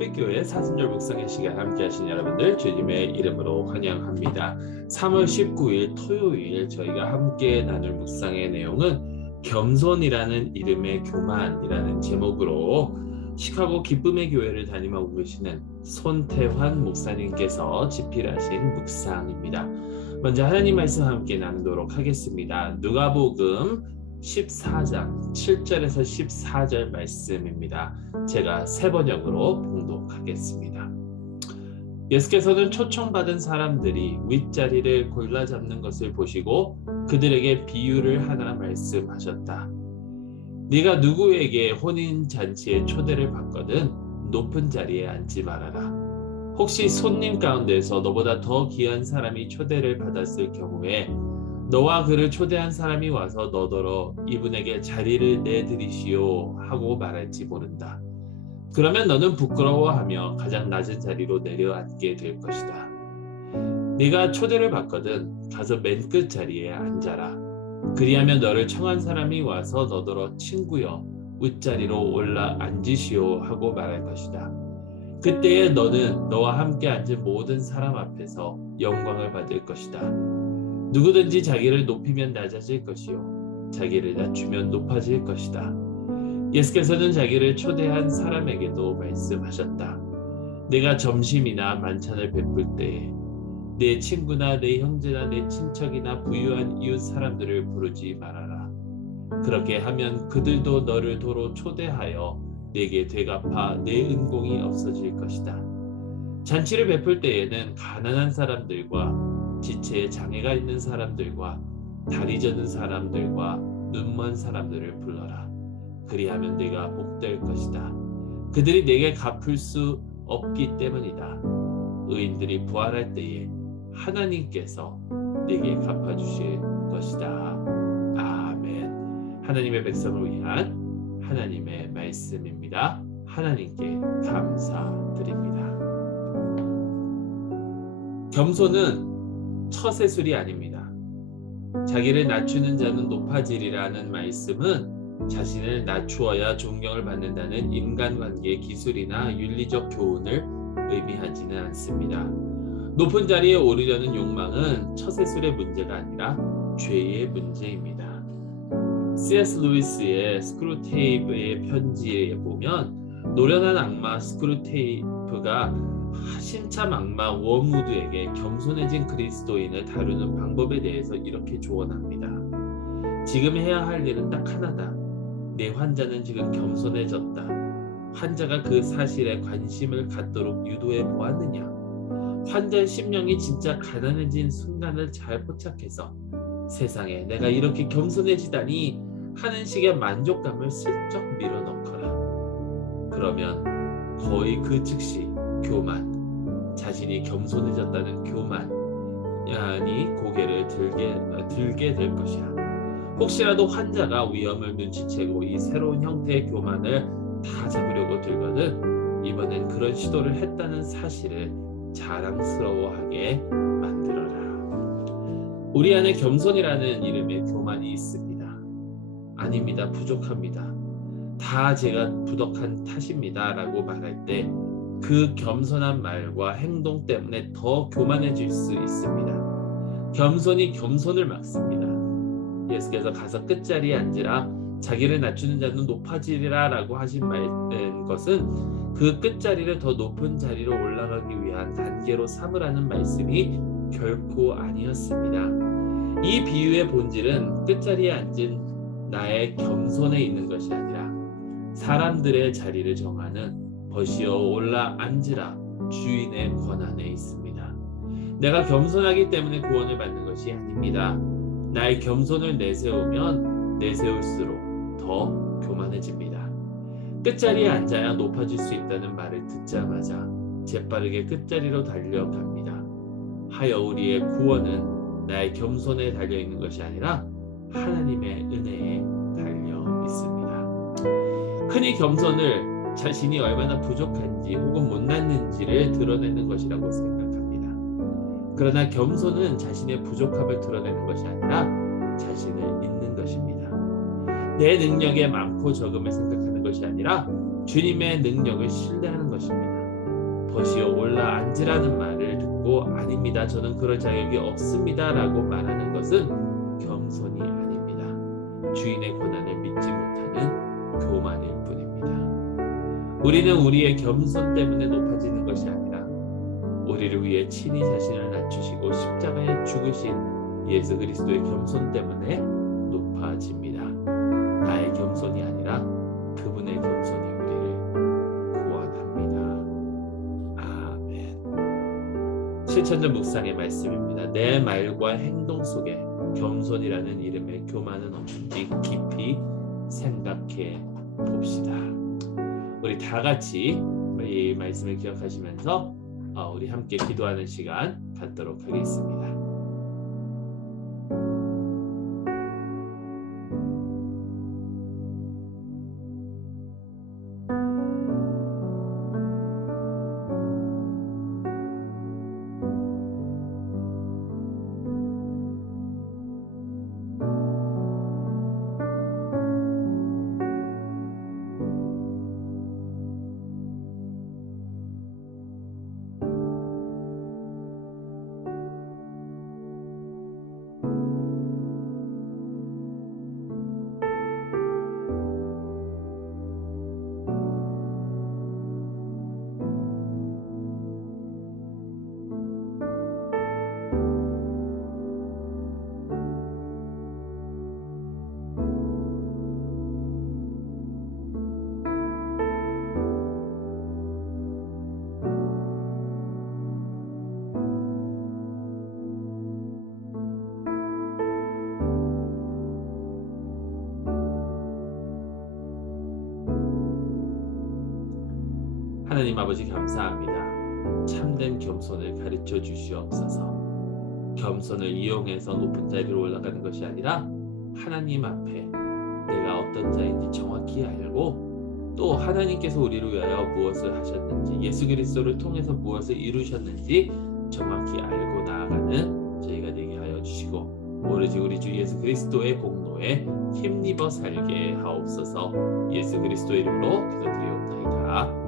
삽입교회 사순절 묵상의 시간 함께 하신 여러분들 주님의 이름으로 환영합니다. 3월 19일 토요일 저희가 함께 나눌 묵상의 내용은 겸손이라는 이름의 교만이라는 제목으로 시카고 기쁨의 교회를 담임하고 계시는 손태환 목사님께서 집필하신 묵상입니다. 먼저 하나님 말씀 함께 나누도록 하겠습니다. 누가복음 14장 7절에서 14절 말씀입니다. 제가 새 번역으로 봉독하겠습니다. 예수께서는 초청받은 사람들이 윗자리를 골라 잡는 것을 보시고 그들에게 비유를 하나 말씀하셨다. 네가 누구에게 혼인잔치에 초대를 받거든 높은 자리에 앉지 말아라. 혹시 손님 가운데서 너보다 더 귀한 사람이 초대를 받았을 경우에 너와 그를 초대한 사람이 와서 너더러 이분에게 자리를 내드리시오 하고 말할지 모른다. 그러면 너는 부끄러워하며 가장 낮은 자리로 내려앉게 될 것이다. 네가 초대를 받거든 가서 맨 끝 자리에 앉아라. 그리하면 너를 청한 사람이 와서 너더러 친구여 윗자리로 올라 앉으시오 하고 말할 것이다. 그때에 너는 너와 함께 앉은 모든 사람 앞에서 영광을 받을 것이다. 누구든지 자기를 높이면 낮아질 것이요 자기를 낮추면 높아질 것이다. 예수께서는 자기를 초대한 사람에게도 말씀하셨다. 내가 점심이나 만찬을 베풀 때에 내 친구나 내 형제나 내 친척이나 부유한 이웃 사람들을 부르지 말아라. 그렇게 하면 그들도 너를 도로 초대하여 내게 되갚아 내 은공이 없어질 것이다. 잔치를 베풀 때에는 가난한 사람들과 지체에 장애가 있는 사람들과 다리 저는 사람들과 눈먼 사람들을 불러라. 그리하면 네가 복될 것이다. 그들이 내게 갚을 수 없기 때문이다. 의인들이 부활할 때에 하나님께서 내게 갚아주실 것이다. 아멘. 하나님의 백성을 위한 하나님의 말씀입니다. 하나님께 감사드립니다. 겸손은 처세술이 아닙니다. 자기를 낮추는 자는 높아지리라는 말씀은 자신을 낮추어야 존경을 받는다는 인간관계의 기술이나 윤리적 교훈을 의미하지는 않습니다. 높은 자리에 오르려는 욕망은 처세술의 문제가 아니라 죄의 문제입니다. C.S. 루이스의 스크루테이프의 편지에 보면 노련한 악마 스크루테이프가 신참 악마 워무드에게 겸손해진 그리스도인을 다루는 방법에 대해서 이렇게 조언합니다. 지금 해야 할 일은 딱 하나다. 내 환자는 지금 겸손해졌다. 환자가 그 사실에 관심을 갖도록 유도해 보았느냐? 환자의 심령이 진짜 가난해진 순간을 잘 포착해서 세상에 내가 이렇게 겸손해지다니 하는 식의 만족감을 슬쩍 밀어넣거라. 그러면 거의 그 즉시 교만, 자신이 겸손해졌다는 교만이 고개를 들게 될 것이야. 혹시라도 환자가 위험을 눈치채고 이 새로운 형태의 교만을 다 잡으려고 들거든 이번엔 그런 시도를 했다는 사실을 자랑스러워하게 만들어라. 우리 안에 겸손이라는 이름의 교만이 있습니다. 아닙니다. 부족합니다. 다 제가 부족한 탓입니다 라고 말할 때 그 겸손한 말과 행동 때문에 더 교만해질 수 있습니다. 겸손이 겸손을 막습니다. 예수께서 가서 끝자리에 앉으라 자기를 낮추는 자는 높아지리라 라고 하신 것은 그 끝자리를 더 높은 자리로 올라가기 위한 단계로 삼으라는 말씀이 결코 아니었습니다. 이 비유의 본질은 끝자리에 앉은 나의 겸손에 있는 것이 아니라 사람들의 자리를 정하는 벗이여 올라 앉으라 주인의 권한에 있습니다. 내가 겸손하기 때문에 구원을 받는 것이 아닙니다. 나의 겸손을 내세우면 내세울수록 더 교만해집니다. 끝자리에 앉아야 높아질 수 있다는 말을 듣자마자 재빠르게 끝자리로 달려갑니다. 하여 우리의 구원은 나의 겸손에 달려있는 것이 아니라 하나님의 은혜에 달려 있습니다. 흔히 겸손을 자신이 얼마나 부족한지 혹은 못났는지를 드러내는 것이라고 생각합니다. 그러나 겸손은 자신의 부족함을 드러내는 것이 아니라 자신을 있는 것입니다. 내 능력의 많고 적음을 생각하는 것이 아니라 주님의 능력을 신뢰하는 것입니다. 벗이어 올라 앉으라는 말을 듣고 아닙니다. 저는 그럴 자격이 없습니다. 라고 말하는 것은 겸손이 아닙니다. 주인의 권한을 믿지 못하는 교만일 뿐입니다. 우리는 우리의 겸손 때문에 높아지는 것이 아니라 우리를 위해 친히 자신을 낮추시고 십자가에 죽으신 예수 그리스도의 겸손 때문에 높아집니다. 나의 겸손이 아니라 그분의 겸손이 우리를 구원합니다. 아멘. 실천적 묵상의 말씀입니다. 내 말과 행동 속에 겸손이라는 이름의 교만은 없는지 깊이 생각해 봅시다. 우리 다 같이 이 말씀을 기억하시면서 우리 함께 기도하는 시간 갖도록 하겠습니다. 하나님 아버지 감사합니다. 참된 겸손을 가르쳐 주시옵소서. 겸손을 이용해서 높은 자리로 올라가는 것이 아니라 하나님 앞에 내가 어떤 자인지 정확히 알고 또 하나님께서 우리를 위하여 무엇을 하셨는지 예수 그리스도를 통해서 무엇을 이루셨는지 정확히 알고 나아가는 저희가 되게 하여 주시고 오로지 우리 주 예수 그리스도의 공로에 힘입어 살게 하옵소서. 예수 그리스도의 이름으로 기도드리옵나이다.